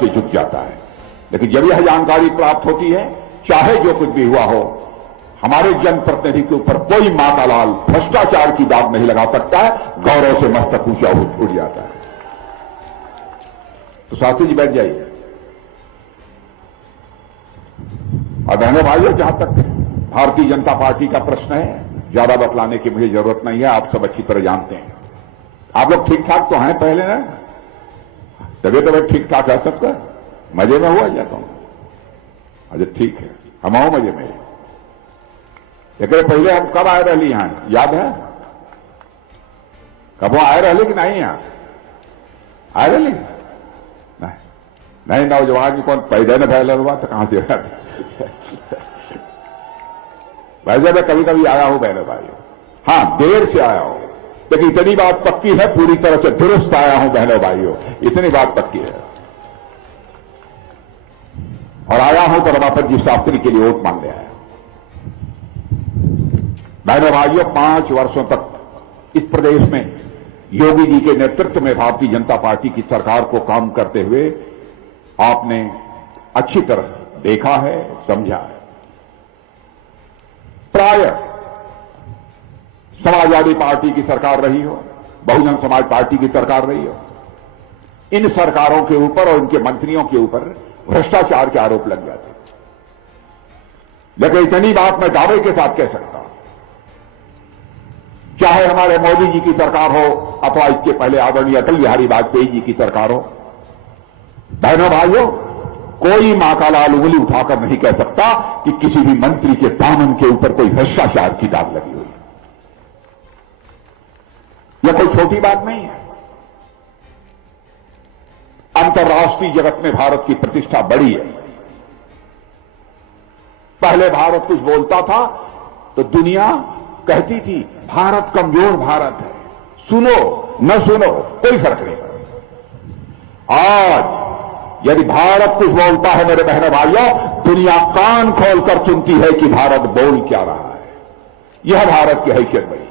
से झुक जाता है। लेकिन जब यह जानकारी प्राप्त होती है, चाहे जो कुछ भी हुआ हो, हमारे जनप्रतिनिधि के ऊपर कोई मातालाल भ्रष्टाचार की दाग नहीं लगा सकता है, गौरव से मस्तक ऊंचा उठ जाता है। तो साथी जी बैठ जाइए। और बहनों भाइयों, जहां तक भारतीय जनता पार्टी का प्रश्न है, ज्यादा बतलाने की मुझे जरूरत नहीं है, आप सब अच्छी तरह जानते हैं। आप लोग ठीक ठाक तो हैं पहले ना? तबियत ठीक ठाक है सबका? मजे में हुआ जाता हूं? अच्छा ठीक है, हम आओ मजे में। लेकिन पहले हम कब आए रही यहां, याद है? कब वो आए रहे कि नहीं? यहां आए रही नहीं? नौजवान कौन पैदा न फैला हुआ तो कहां से वैसे मैं कभी कभी आया हूं बहनों भाइयों, हां देर से आया हूं, लेकिन इतनी बात पक्की है, पूरी तरह से दुरुस्त आया हूं बहनों भाइयों, इतनी बात पक्की है। और आया हूं तो रमापत जी शास्त्री के लिए वोट मांगने आया। बहनों भाइयों, 5 वर्षों तक इस प्रदेश में योगी जी के नेतृत्व में भारतीय जनता पार्टी की सरकार को काम करते हुए आपने अच्छी तरह देखा है, समझा है। प्राय समाजवादी पार्टी की सरकार रही हो, बहुजन समाज पार्टी की सरकार रही हो, इन सरकारों के ऊपर और उनके मंत्रियों के ऊपर भ्रष्टाचार के आरोप लग जाते। लेकिन इतनी बात मैं दावे के साथ कह सकता हूं, चाहे हमारे मोदी जी की सरकार हो अथवा इसके पहले आदरणीय अटल बिहारी वाजपेयी जी की सरकार हो, बहनों भाइयों, कोई मां का लाल उंगली उठाकर नहीं कह सकता कि किसी भी मंत्री के दामन के ऊपर कोई भ्रष्टाचार की दाग लगी हुई। यह कोई छोटी बात नहीं है। अंतर्राष्ट्रीय जगत में भारत की प्रतिष्ठा बढ़ी है। पहले भारत कुछ बोलता था तो दुनिया कहती थी भारत कमजोर भारत है, सुनो न सुनो कोई फर्क नहीं पड़ता। आज यदि भारत कुछ बोलता है मेरे बहनों भाइयों, दुनिया कान खोलकर सुनती है कि भारत बोल क्या रहा है। यह भारत की हैसियत बड़ी है।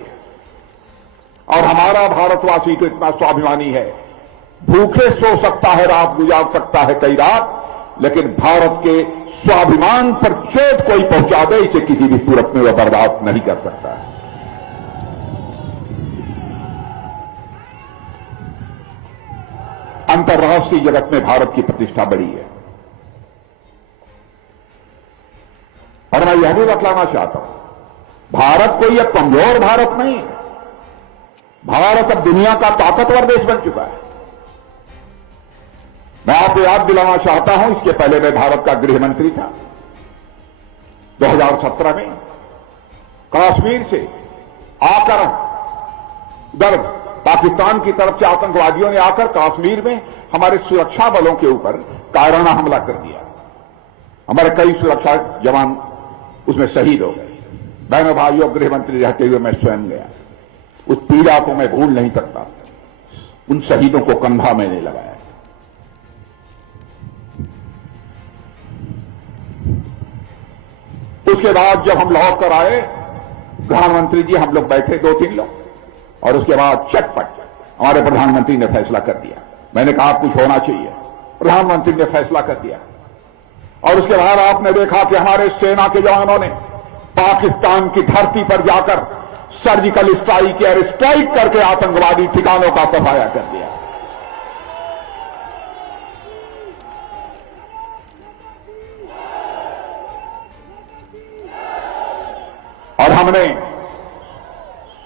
और हमारा भारतवासी तो इतना स्वाभिमानी है, भूखे सो सकता है, रात गुजार सकता है कई रात, लेकिन भारत के स्वाभिमान पर चोट कोई पहुंचा दे, इसे किसी भी सूरत में वह बर्दाश्त नहीं कर सकता है। अंतर्राष्ट्रीय जगत में भारत की प्रतिष्ठा बढ़ी है। और मैं यह भी बतलाना चाहता हूं, भारत कोई एक कमजोर भारत नहीं है। भारत अब दुनिया का ताकतवर देश बन चुका है। मैं आपको याद दिलाना चाहता हूं, इसके पहले मैं भारत का गृह मंत्री था। 2017 में कश्मीर से आकर उधर पाकिस्तान की तरफ से आतंकवादियों ने आकर कश्मीर में हमारे सुरक्षा बलों के ऊपर कायराना हमला कर दिया। हमारे कई सुरक्षा जवान उसमें शहीद हो गए। बहनों भाइयों, गृह मंत्री रहते हुए मैं स्वयं गया। उस पीड़ा को मैं भूल नहीं सकता। उन शहीदों को कंधा मैंने लगाया। उसके बाद जब हम लौट कर आए, प्रधानमंत्री जी हम लोग बैठे 2-3 लोग, और उसके बाद चटपट हमारे प्रधानमंत्री ने फैसला कर दिया। मैंने कहा कुछ होना चाहिए, प्रधानमंत्री ने फैसला कर दिया। और उसके बाद आपने देखा कि हमारे सेना के जवानों ने पाकिस्तान की धरती पर जाकर सर्जिकल स्ट्राइक एयर स्ट्राइक करके आतंकवादी ठिकानों का सफाया कर दिया। और हमने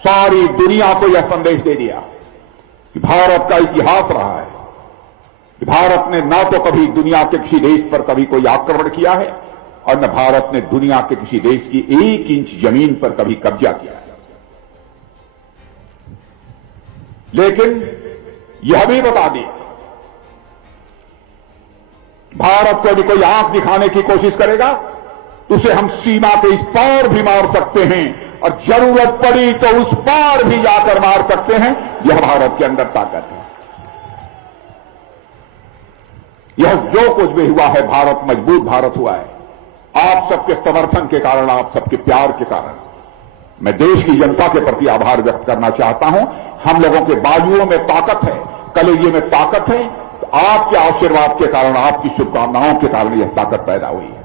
सारी दुनिया को यह संदेश दे दिया कि भारत का इतिहास रहा है कि भारत ने न तो कभी दुनिया के किसी देश पर कभी कोई आक्रमण किया है, और न भारत ने दुनिया के किसी देश की 1 इंच जमीन पर कभी कब्जा किया है। लेकिन यह भी बता दें, भारत को यदि कोई आंख दिखाने की कोशिश करेगा तो उसे हम सीमा के इस पार भी मार सकते हैं, और जरूरत पड़ी तो उस पार भी जाकर मार सकते हैं। यह भारत के अंदर ताकत है। यह जो कुछ भी हुआ है, भारत मजबूत भारत हुआ है। आप सबके समर्थन के कारण, आप सबके प्यार के कारण मैं देश की जनता के प्रति आभार व्यक्त करना चाहता हूं। हम लोगों के बाजुओं में ताकत है, कलेजे में ताकत है, तो आपके आशीर्वाद के कारण, आपकी शुभकामनाओं के कारण यह ताकत पैदा हुई है।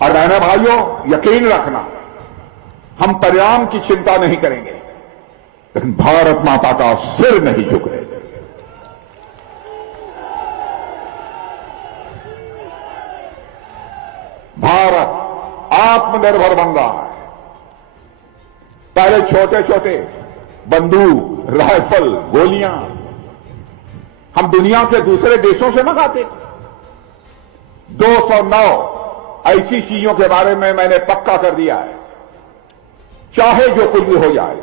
और बहनों भाइयों, यकीन रखना, हम परिणाम की चिंता नहीं करेंगे, लेकिन भारत माता का सिर नहीं झुकने देंगे। भारत आत्मनिर्भर बन रहा है। पहले छोटे छोटे बंदूक, राइफल, गोलियां हम दुनिया के दूसरे देशों से मंगाते। 209 ऐसी चीजों के बारे में मैंने पक्का कर दिया है, चाहे जो कुछ भी हो जाए,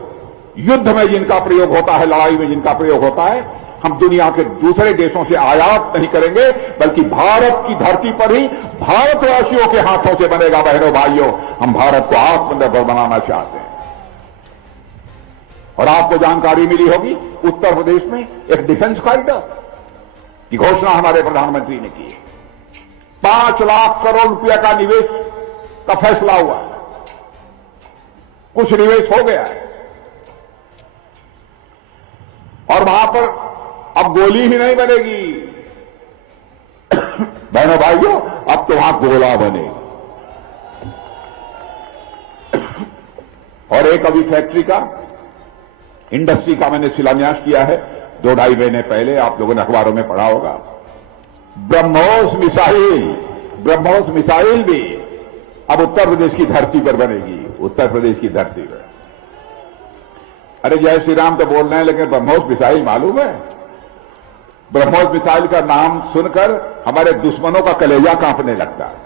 युद्ध में जिनका प्रयोग होता है, लड़ाई में जिनका प्रयोग होता है, हम दुनिया के दूसरे देशों से आयात नहीं करेंगे, बल्कि भारत की धरती पर ही भारतवासियों के हाथों से बनेगा। बहनों भाइयों, हम भारत को आत्मनिर्भर बनाना चाहते हैं। और आपको जानकारी मिली होगी, उत्तर प्रदेश में एक डिफेंस कॉरिडोर की घोषणा हमारे प्रधानमंत्री ने की है। 5 लाख करोड़ रुपया का निवेश का फैसला हुआ है। कुछ निवेश हो गया है और वहां पर अब गोली ही नहीं बनेगी बहनों भाइयों, अब तो वहां गोला बनेगा। और एक अभी फैक्ट्री का, इंडस्ट्री का मैंने शिलान्यास किया है 2-2.5 महीने पहले, आप लोगों ने अखबारों में पढ़ा होगा। ब्रह्मोस मिसाइल भी अब उत्तर प्रदेश की धरती पर बनेगी। उत्तर प्रदेश की धरती पर। अरे जय श्री राम तो बोल रहे हैं, लेकिन ब्रह्मोस मिसाइल मालूम है? ब्रह्मोस मिसाइल का नाम सुनकर हमारे दुश्मनों का कलेजा कांपने लगता है।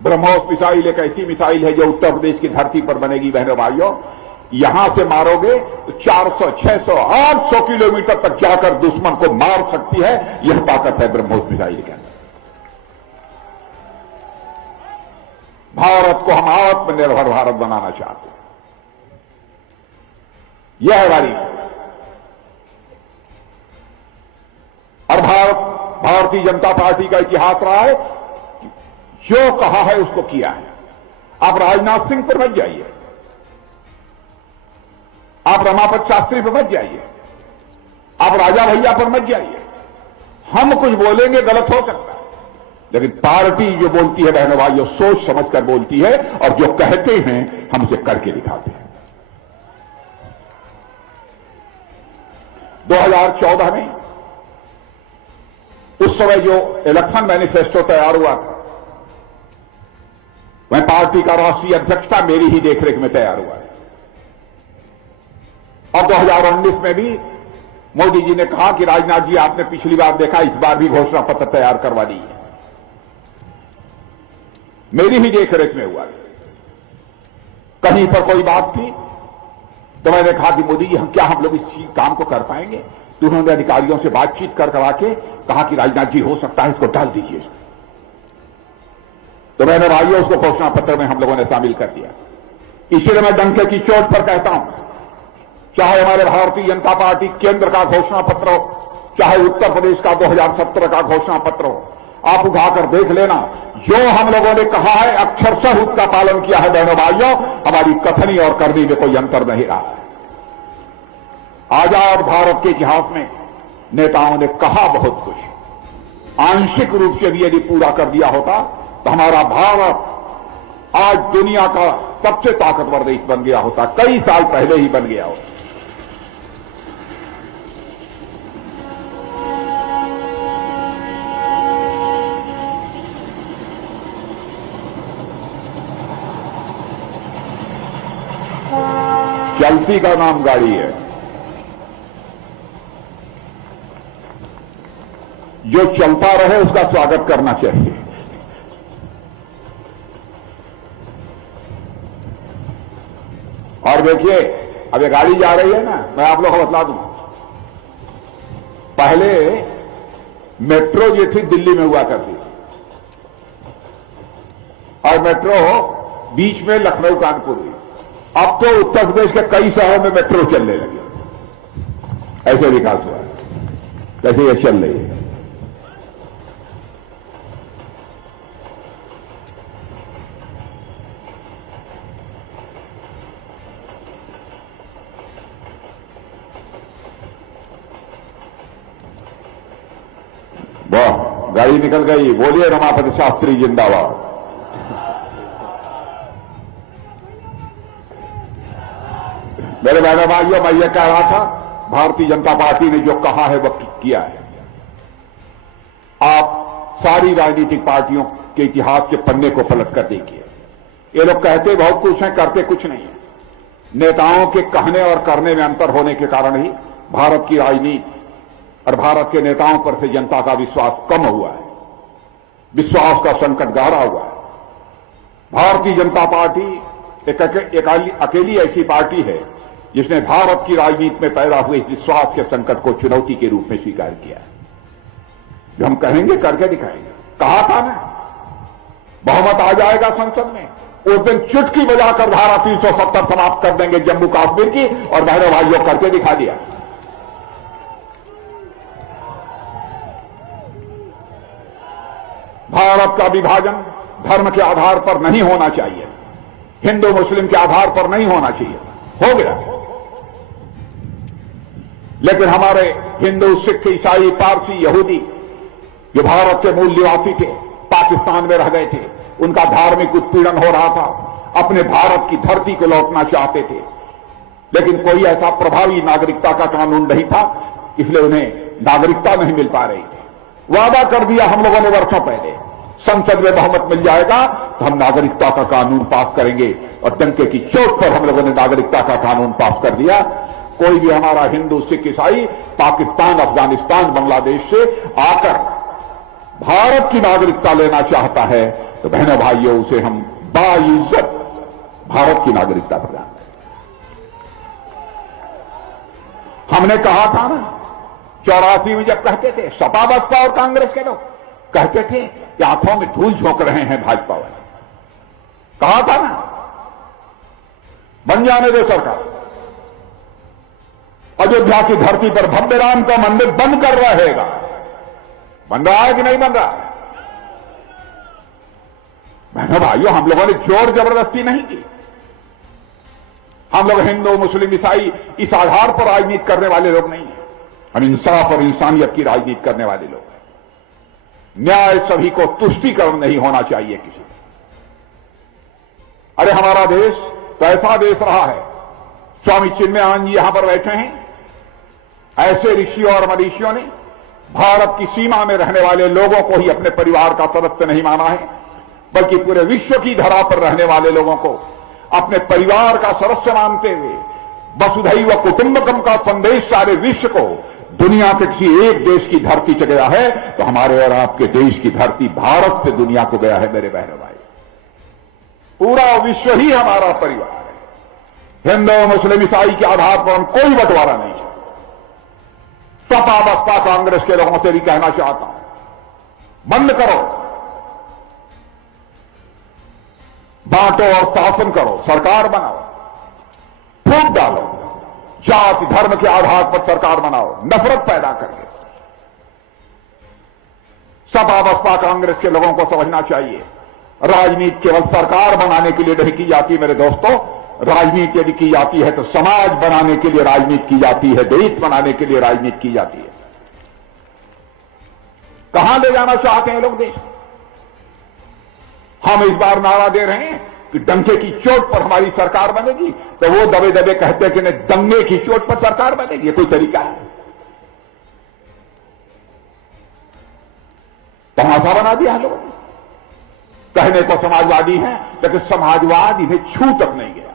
ब्रह्मोस मिसाइल एक ऐसी मिसाइल है जो उत्तर प्रदेश की धरती पर बनेगी। बहनों भाइयों, यहां से मारोगे तो 400, 600, 800 किलोमीटर तक जाकर दुश्मन को मार सकती है। यह ताकत है ब्रह्मोस मिसाइल के अंदर। भारत को हम आत्मनिर्भर भारत बनाना चाहते हैं। यह है हमारी। और भारतीय जनता पार्टी का इतिहास रहा है, जो कहा है उसको किया है। आप राजनाथ सिंह पर मत जाइए, आप रमापत शास्त्री पर मत जाइए, आप राजा भैया पर मत जाइए। हम कुछ बोलेंगे गलत हो सकता है, लेकिन पार्टी जो बोलती है बहनों भाइयों, सोच समझकर बोलती है, और जो कहते हैं हम उसे करके दिखाते हैं। 2014 में उस समय जो इलेक्शन मैनिफेस्टो तैयार हुआ था, वह पार्टी का राष्ट्रीय अध्यक्षता मेरी ही देखरेख में तैयार हुआ है। और 2019 में भी मोदी जी ने कहा कि राजनाथ जी, आपने पिछली बार देखा, इस बार भी घोषणा पत्र तैयार करवा दी है। मेरी ही देखरेख में हुआ है। कहीं पर कोई बात थी तो मैंने कहा कि मोदी जी, क्या हम लोग इस काम को कर पाएंगे? तो उन्होंने अधिकारियों से बातचीत करवा के कहा कि राजनाथ जी, हो सकता है इसको डाल दीजिए। तो मैंने भाइयों उसको घोषणा पत्र में हम लोगों ने शामिल कर दिया। इसीलिए मैं डंके की चोट पर कहता हूं, चाहे हमारे भारतीय जनता पार्टी केंद्र का घोषणा पत्र हो, चाहे उत्तर प्रदेश का 2017 का घोषणा पत्र हो, आप उठाकर देख लेना, जो हम लोगों ने कहा है अक्षरशः उसका पालन किया है। बहनों भाइयों, हमारी कथनी और करनी में कोई अंतर नहीं रहा है। आजाद भारत के इतिहास में नेताओं ने कहा बहुत कुछ, आंशिक रूप से भी यदि पूरा कर दिया होता तो हमारा भारत आज दुनिया का सबसे ताकतवर देश बन गया होता, कई साल पहले ही बन गया होता। चलती का नाम गाड़ी है। जो चलता रहे उसका स्वागत करना चाहिए। और देखिए, अब ये गाड़ी जा रही है ना, मैं आप लोगों को बतला दूं, पहले मेट्रो जो थी दिल्ली में हुआ करती, और मेट्रो बीच में लखनऊ कानपुर हुई। अब तो उत्तर प्रदेश के कई शहरों में मेट्रो चलने लगे। ऐसे विकास हुआ जैसे ये चल रही है। गाड़ी निकल गई। बोलिए रमापति शास्त्री जिंदाबाद। मेरे बहनों भाइयों, मैं ये कह रहा था, भारतीय जनता पार्टी ने जो कहा है वह किया है। आप सारी राजनीतिक पार्टियों के इतिहास के पन्ने को पलट कर देखिए। ये लोग कहते बहुत कुछ हैं, करते कुछ नहीं है। नेताओं के कहने और करने में अंतर होने के कारण ही भारत की राजनीति और भारत के नेताओं पर से जनता का विश्वास कम हुआ है, विश्वास का संकट गहरा हुआ है। भारतीय जनता पार्टी एक अकेली ऐसी पार्टी है जिसने भारत की राजनीति में पैदा हुए इस विश्वास के संकट को चुनौती के रूप में स्वीकार किया है। जो हम कहेंगे करके दिखाएंगे। कहा था ना, बहुमत आ जाएगा संसद में, उस दिन चुटकी बजाकर धारा 370 समाप्त कर देंगे जम्मू कश्मीर की, और बहनों भाइयों करके दिखा दिया। भारत का विभाजन धर्म के आधार पर नहीं होना चाहिए, हिंदू मुस्लिम के आधार पर नहीं होना चाहिए। हो गया, लेकिन हमारे हिंदू, सिख, ईसाई, पारसी, यहूदी जो भारत के मूल निवासी थे, पाकिस्तान में रह गए थे, उनका धार्मिक उत्पीड़न हो रहा था, अपने भारत की धरती को लौटना चाहते थे, लेकिन कोई ऐसा प्रभावी नागरिकता का कानून नहीं था, इसलिए उन्हें नागरिकता नहीं मिल पा रही थी। वादा कर दिया हम लोगों ने वर्षों पहले, संसद में बहुमत मिल जाएगा तो हम नागरिकता का कानून पास करेंगे, और डंके की चोट पर हम लोगों ने नागरिकता का कानून पास कर दिया। कोई भी हमारा हिंदू, सिख, ईसाई पाकिस्तान, अफगानिस्तान, बांग्लादेश से आकर भारत की नागरिकता लेना चाहता है तो बहनों भाइयों, उसे हम बाइज्जत भारत की नागरिकता प्रदान करें। हमने कहा था ना 84 में, जब कहते थे सपा, बसपा और कांग्रेस के लोग कहते थे कि आंखों में धूल झोंक रहे हैं भाजपा वाले, कहा था ना बन जाने दो सरकार। अयोध्या की धरती पर भव्य राम का मंदिर बंद कर रहेगा। बन रहा है कि नहीं बन रहा? बहनों भाइयों, हम लोगों ने जोर जबरदस्ती नहीं की। हम लोग हिंदू, मुस्लिम, ईसाई इस आधार पर राजनीति करने वाले लोग नहीं हैं। हम इंसाफ और इंसानियत की राजनीति करने वाले लोग हैं। न्याय सभी को तुष्टीकरण नहीं होना चाहिए किसी। अरे हमारा देश तो ऐसा देश रहा है, स्वामी चिन्मयानंद जी यहां पर बैठे हैं, ऐसे ऋषियों और मनीषियों ने भारत की सीमा में रहने वाले लोगों को ही अपने परिवार का सदस्य नहीं माना है, बल्कि पूरे विश्व की धरा पर रहने वाले लोगों को अपने परिवार का सदस्य मानते हुए वसुधैव कुटुंबकम का संदेश सारे विश्व को, दुनिया के किसी एक देश की धरती से गया है तो हमारे और आपके देश की धरती भारत से दुनिया को गया है। मेरे बहनों भाई, पूरा विश्व ही हमारा परिवार है। हिंदू, मुस्लिम, ईसाई के आधार पर हम कोई बंटवारा नहीं है। सपा, बसपा, कांग्रेस के लोगों से भी कहना चाहता हूं, बंद करो, बांटो और शासन करो, सरकार बनाओ, फूट डालो, जाति धर्म के आधार पर सरकार बनाओ, नफरत पैदा करके। सपा, बसपा, कांग्रेस के लोगों को समझना चाहिए, राजनीति केवल सरकार बनाने के लिए नहीं की जाती मेरे दोस्तों। राजनीति यदि की जाती है तो समाज बनाने के लिए राजनीति की जाती है, देश बनाने के लिए राजनीति की जाती है। कहां ले जाना चाहते हैं लोग देश? हम इस बार नारा दे रहे हैं कि डंके की चोट पर हमारी सरकार बनेगी, तो वो दबे दबे कहते हैं कि नहीं, दंगे की चोट पर सरकार बनेगी। ये कोई तरीका है? तमाशा बना दिया लोगों ने। कहने को समाजवादी हैं, लेकिन समाजवाद इन्हें छू तक नहीं गया।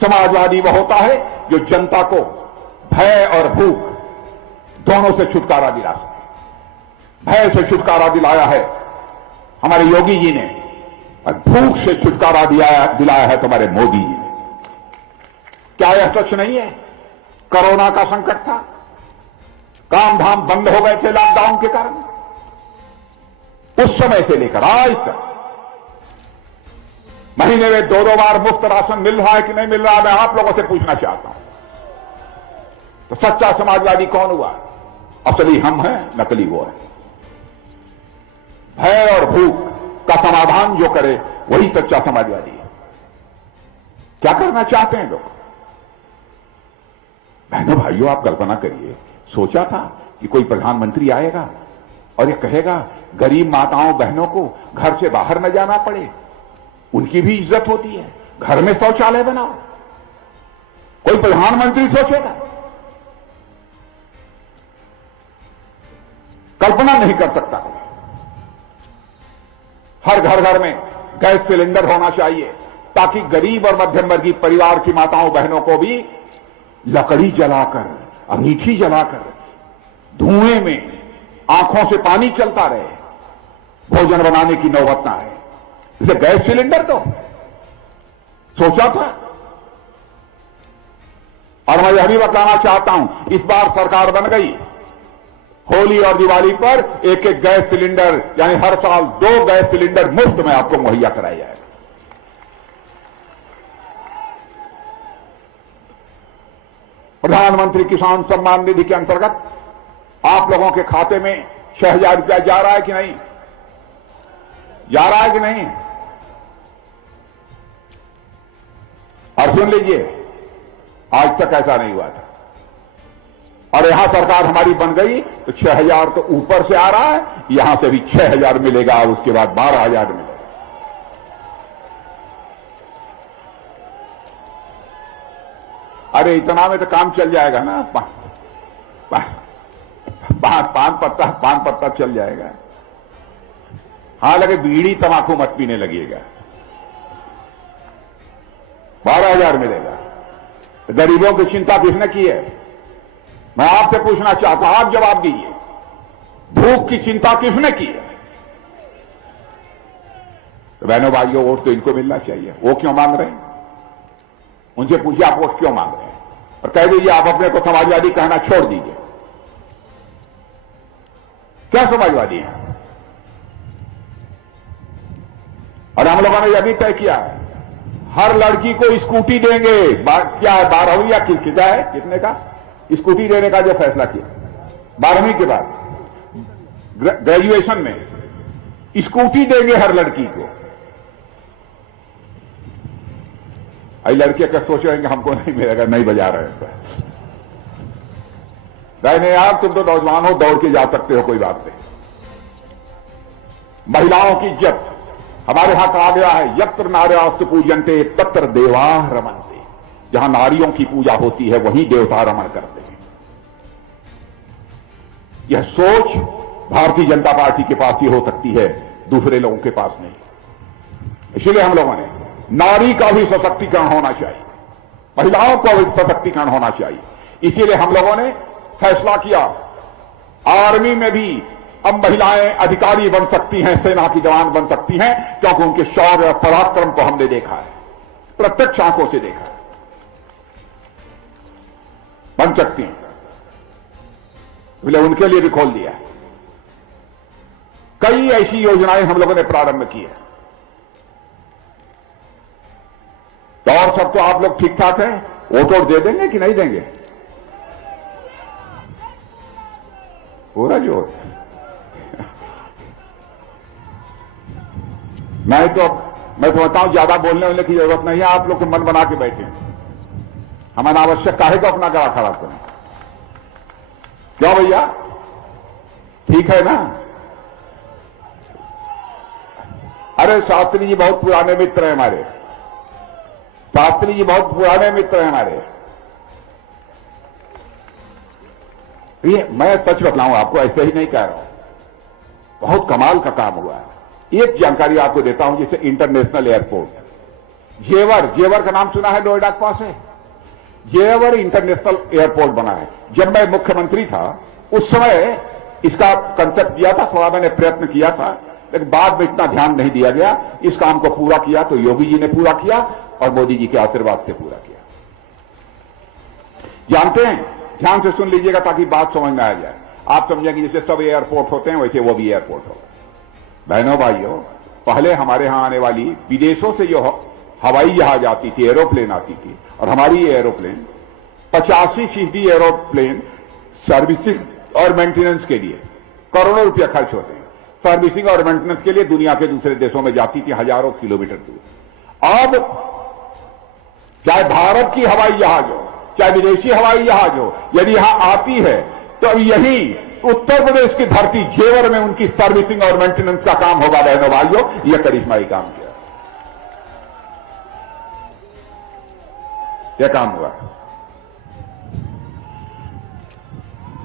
समाजवादी वह होता है जो जनता को भय और भूख दोनों से छुटकारा दिला सके। भय से छुटकारा दिलाया है हमारे योगी जी ने, और भूख से छुटकारा दिलाया है तुम्हारे मोदी जी ने। क्या यह सच नहीं है? कोरोना का संकट था, काम धाम बंद हो गए थे लॉकडाउन के कारण। उस समय से लेकर आज तक महीने में 2-2 बार मुफ्त राशन मिल रहा है कि नहीं मिल रहा है, मैं आप लोगों से पूछना चाहता हूं। तो सच्चा समाजवादी कौन हुआ? असली हम हैं, नकली वो है। भय और भूख का समाधान जो करे वही सच्चा समाजवादी है। क्या करना चाहते हैं लोग? बहनों भाइयों, आप कल्पना करिए, सोचा था कि कोई प्रधानमंत्री आएगा और ये कहेगा गरीब माताओं बहनों को घर से बाहर न जाना पड़े, उनकी भी इज्जत होती है, घर में शौचालय बनाओ। कोई प्रधानमंत्री सोचेगा? कल्पना नहीं कर सकता। हर घर घर में गैस सिलेंडर होना चाहिए ताकि गरीब और मध्यम वर्गीय परिवार की माताओं बहनों को भी लकड़ी जलाकर, अंगीठी जलाकर, धुएं में आंखों से पानी चलता रहे, भोजन बनाने की नौबत ना आए। इसलिए गैस सिलेंडर तो सोचा था। और मैं यह भी बताना चाहता हूं, इस बार सरकार बन गई, होली और दिवाली पर एक एक गैस सिलेंडर यानी हर साल 2 गैस सिलेंडर मुफ्त में आपको मुहैया कराया जाएगा। प्रधानमंत्री किसान सम्मान निधि के अंतर्गत आप लोगों के खाते में 6,000 रुपया जा रहा है कि नहीं? जा रहा है कि नहीं? और सुन लीजिए, आज तक ऐसा नहीं हुआ था। और यहां सरकार हमारी बन गई तो 6,000 तो ऊपर से आ रहा है, यहां से भी 6,000 मिलेगा और उसके बाद 12,000 मिलेगा। अरे इतना में तो काम चल जाएगा ना, पान पत्ता चल जाएगा। हाँ, लगे बीड़ी तंबाकू मत पीने लगिएगा। 12,000 मिलेगा। गरीबों की चिंता किसने की है? मैं आपसे पूछना चाहता हूं, आप जवाब दीजिए। भूख की चिंता किसने की है? तो बहनों भाइयों, वोट तो इनको मिलना चाहिए। वो क्यों मांग रहे हैं? उनसे पूछिए आप वोट क्यों मांग रहे हैं, और कह दीजिए आप अपने को समाजवादी कहना छोड़ दीजिए। क्या समाजवादी है? और हम लोगों ने यह भी तय किया है, हर लड़की को स्कूटी देंगे। क्या है, 12वीं या कितना है, कितने का स्कूटी देने का जो फैसला किया, 12वीं के बाद ग्रेजुएशन में स्कूटी देंगे हर लड़की को। आई लड़के क्या सोच रहे हैं कि हमको नहीं मिलेगा, नहीं बजा रहे हैं। नहीं यार, तुम तो नौजवान हो, दौड़ के जा सकते हो, कोई बात नहीं। महिलाओं की इज्जत हमारे यहां कहा गया है, यत्र नार्यास्तु पूजन्ते तत्र देवाः रमन्ते। जहां नारियों की पूजा होती है वहीं देवता रमण करते हैं। यह सोच भारतीय जनता पार्टी के पास ही हो सकती है, दूसरे लोगों के पास नहीं। इसीलिए हम लोगों ने नारी का भी सशक्तिकरण होना चाहिए, महिलाओं का भी सशक्तिकरण होना चाहिए। इसीलिए हम लोगों ने फैसला किया, आर्मी में भी अब महिलाएं अधिकारी बन सकती हैं, सेना की जवान बन सकती हैं, क्योंकि उनके शौर्य और पराक्रम को हमने देखा है, प्रत्यक्ष आंखों से देखा है। बन सकती हैं, इसलिए उनके लिए भी खोल दिया है। कई ऐसी योजनाएं हम लोगों ने प्रारंभ की है। तो और सब तो आप लोग ठीक ठाक हैं, वोट दे देंगे कि नहीं देंगे? पूरा जोर। नहीं तो मैं समझता हूं ज्यादा बोलने वाले की जरूरत नहीं है, आप लोग तो मन बना के बैठे हैं। हम अनावश्यक काहे को अपना गला खराब करें? क्यों भैया, ठीक है ना? अरे शास्त्री जी बहुत पुराने मित्र हैं हमारे, शास्त्री जी बहुत पुराने मित्र हैं हमारे। ये मैं सच बतलाऊं आपको, ऐसे ही नहीं कह रहा हूं, बहुत कमाल का काम हुआ है। एक जानकारी आपको देता हूं, जैसे इंटरनेशनल एयरपोर्ट जेवर का नाम सुना है? नोएडा के पास है जेवर इंटरनेशनल एयरपोर्ट बना है। जब मैं मुख्यमंत्री था उस समय इसका कंसेप्ट दिया था, थोड़ा मैंने प्रयत्न किया था, लेकिन बाद में इतना ध्यान नहीं दिया गया। इस काम को पूरा किया तो योगी जी ने पूरा किया और मोदी जी के आशीर्वाद से पूरा किया। जानते हैं, ध्यान से सुन लीजिएगा ताकि बात समझ में आ जाए। आप समझेंगे जैसे सब एयरपोर्ट होते हैं वैसे वो भी एयरपोर्ट होगा। बहनों भाइयों, पहले हमारे यहां आने वाली विदेशों से जो हवाई जहाज आती थी, एरोप्लेन आती थी, और हमारी एरोप्लेन 85% एरोप्लेन सर्विसिंग और मेंटेनेंस के लिए करोड़ों रुपया खर्च होते हैं। सर्विसिंग और मेंटेनेंस के लिए दुनिया के दूसरे देशों में जाती थी, हजारों किलोमीटर दूर। अब चाहे भारत की हवाई जहाज हो, चाहे विदेशी हवाई जहाज हो, यदि यहां आती है तो यही उत्तर प्रदेश की धरती जेवर में उनकी सर्विसिंग और मेंटेनेंस का काम होगा बहनों भाइयों, यह करिश्माई काम किया, यह काम हुआ।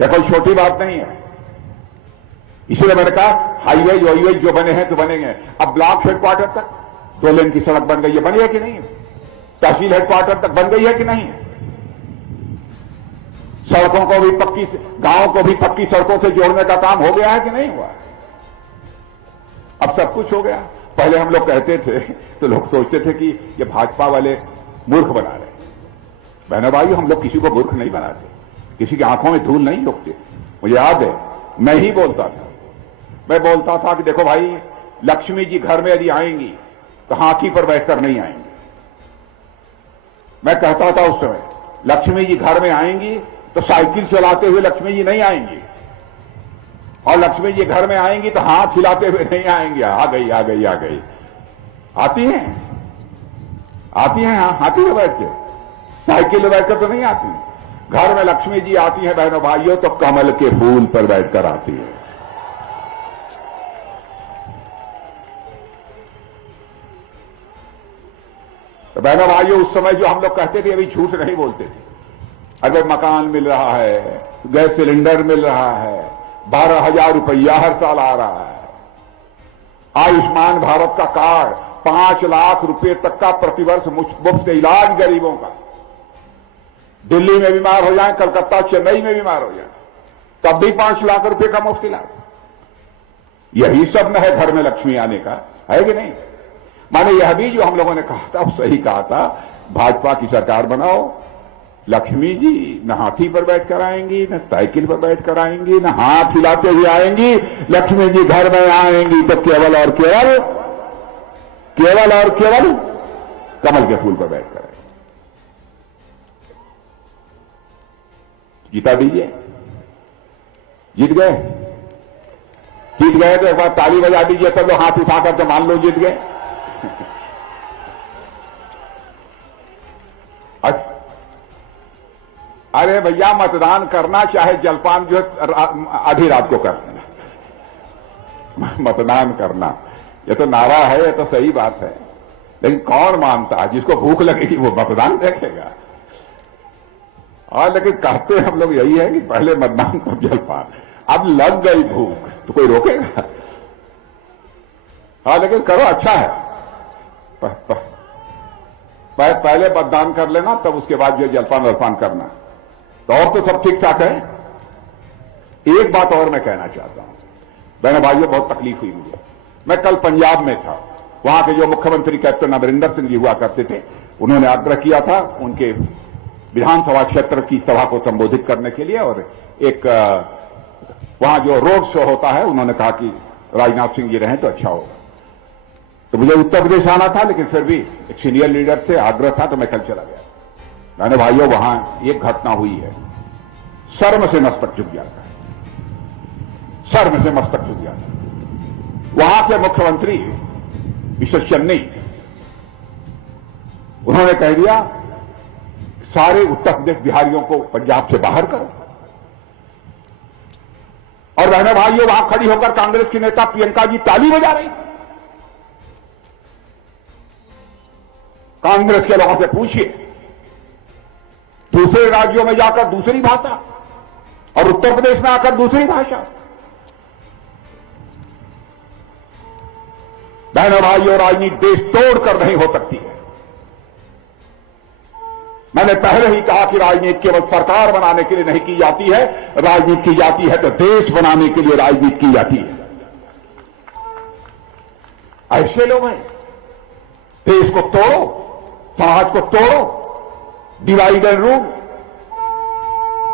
यह कोई छोटी बात नहीं है। इसलिए मैंने कहा हाईवे वाईवे जो बने हैं तो बनेंगे। अब ब्लॉक हेडक्वार्टर तक 2 लेन की सड़क बन गई है, बनी है कि नहीं है? तहसील हेडक्वार्टर तक बन गई है कि नहीं है? सड़कों को भी पक्की, गांवों को भी पक्की सड़कों से जोड़ने का काम हो गया है कि नहीं हुआ? अब सब कुछ हो गया। पहले हम लोग कहते थे तो लोग सोचते थे कि ये भाजपा वाले मूर्ख बना रहे। बहनों भाइयों, हम लोग किसी को मूर्ख नहीं बनाते, किसी की आंखों में धूल नहीं झोंकते। मुझे याद है मैं ही बोलता था, मैं बोलता था कि देखो भाई, लक्ष्मी जी घर में यदि आएंगी तो हाथी पर बैठकर नहीं आएंगी। मैं कहता था उस समय, लक्ष्मी जी घर में आएंगी तो साइकिल चलाते हुए लक्ष्मी जी नहीं आएंगी, और लक्ष्मी जी घर में आएंगी तो हाथ हिलाते हुए नहीं आएंगे। आ गई आ गई आ गई, आती हैं, आती हैं हाथी में बैठ के, साइकिल में बैठकर तो नहीं आती। घर में लक्ष्मी जी आती हैं बहनों भाइयों तो कमल के फूल पर बैठकर आती है। तो बहनों भाइयों, उस समय जो हम लोग कहते थे अभी झूठ नहीं बोलते थे। अगर मकान मिल रहा है, गैस सिलेंडर मिल रहा है, 12,000 रुपया हर साल आ रहा है, आयुष्मान भारत का कार्ड, 5 लाख रुपए तक का प्रतिवर्ष मुफ्त इलाज गरीबों का, दिल्ली में बीमार हो जाए, कलकत्ता चेन्नई में बीमार हो जाए तब भी 5 लाख रुपए का मुफ्त इलाज। यही सब न है घर में लक्ष्मी आने का, है कि नहीं? माने यह भी जो हम लोगों ने कहा था, सही कहा था, भाजपा की सरकार बनाओ, लक्ष्मी जी न हाथी पर बैठकर आएंगी, न साइकिल पर बैठकर आएंगी, न हाथ हिलाते हुए आएंगी। लक्ष्मी जी घर में आएंगी तो केवल और केवल, केवल और केवल कमल के फूल पर बैठकर आएंगी। जीता दीजिए, जीत गए, जीत गए तो एक बार ताली बजा दीजिए, सब लोग हाथ उठाकर तो मान लो जीत गए। अरे भैया, मतदान करना चाहे जलपान जो आधी रात को करना, मतदान करना, ये तो नारा है, ये तो सही बात है, लेकिन कौन मानता है? जिसको भूख लगेगी वो मतदान देखेगा। और लेकिन कहते हम लोग यही है कि पहले मतदान तब जलपान। अब लग गई भूख तो कोई रोकेगा? हाँ, लेकिन करो, अच्छा है, पहले मतदान कर लेना, तब उसके बाद जो जलपान वलपान करना, तो और तो सब ठीक ठाक है। एक बात और मैं कहना चाहता हूं बहनों भाइयों, बहुत तकलीफ हुई मुझे। मैं कल पंजाब में था, वहां के जो मुख्यमंत्री कैप्टन अमरिंदर सिंह जी हुआ करते थे, उन्होंने आग्रह किया था उनके विधानसभा क्षेत्र की सभा को संबोधित करने के लिए, और एक वहां जो रोड शो होता है, उन्होंने कहा कि राजनाथ सिंह जी रहें तो अच्छा होगा। तो मुझे उत्तर प्रदेश आना था, लेकिन फिर भी एक सीनियर लीडर से आग्रह था तो मैं कल चला गया। मैंने भाइयों, वहां एक घटना हुई है, शर्म से मस्तक झुक जाता है, शर्म से मस्तक झुक जाता है। वहां के मुख्यमंत्री मिस्टर चन्नी, उन्होंने कह दिया सारे उत्तर प्रदेश बिहारियों को पंजाब से बाहर करो। और बहनों भाइयों, वहां खड़ी होकर कांग्रेस की नेता प्रियंका जी ताली बजा रही। कांग्रेस के लोगों से पूछिए, दूसरे राज्यों में जाकर दूसरी भाषा और उत्तर प्रदेश में आकर दूसरी भाषा। बहनों भाइयों, राजनीति देश तोड़कर नहीं हो सकती है। मैंने पहले ही कहा कि राजनीति केवल सरकार बनाने के लिए नहीं की जाती है, राजनीति की जाती है तो देश बनाने के लिए राजनीति की जाती है। ऐसे लोग हैं, देश को तोड़ो, समाज को तोड़ो, डिवाइड एंड रूल,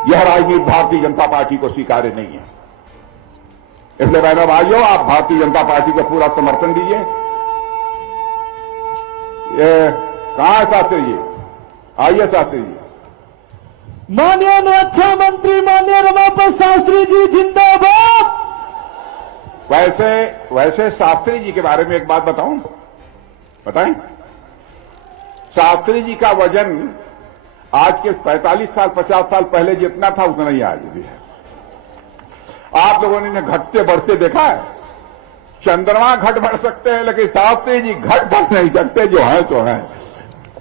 यह राजनीति भारतीय जनता पार्टी को स्वीकार्य नहीं है। इसलिए बहनों भाइयों, आप भारतीय जनता पार्टी को पूरा समर्थन दीजिए। ये कहां है शास्त्री जी? आइए शास्त्री जी। माननीय रक्षा मंत्री माननीय रमापत शास्त्री जी जिंदाबाद। वैसे शास्त्री जी के बारे में एक बात बताऊं, बताएं? शास्त्री जी का वजन आज के 45 साल 50 साल पहले जितना था उतना ही आज भी है। आप लोगों ने घटते बढ़ते देखा है? चंद्रमा घट बढ़ सकते हैं, लेकिन शास्त्री जी घट बढ़ नहीं सकते, जो है तो है।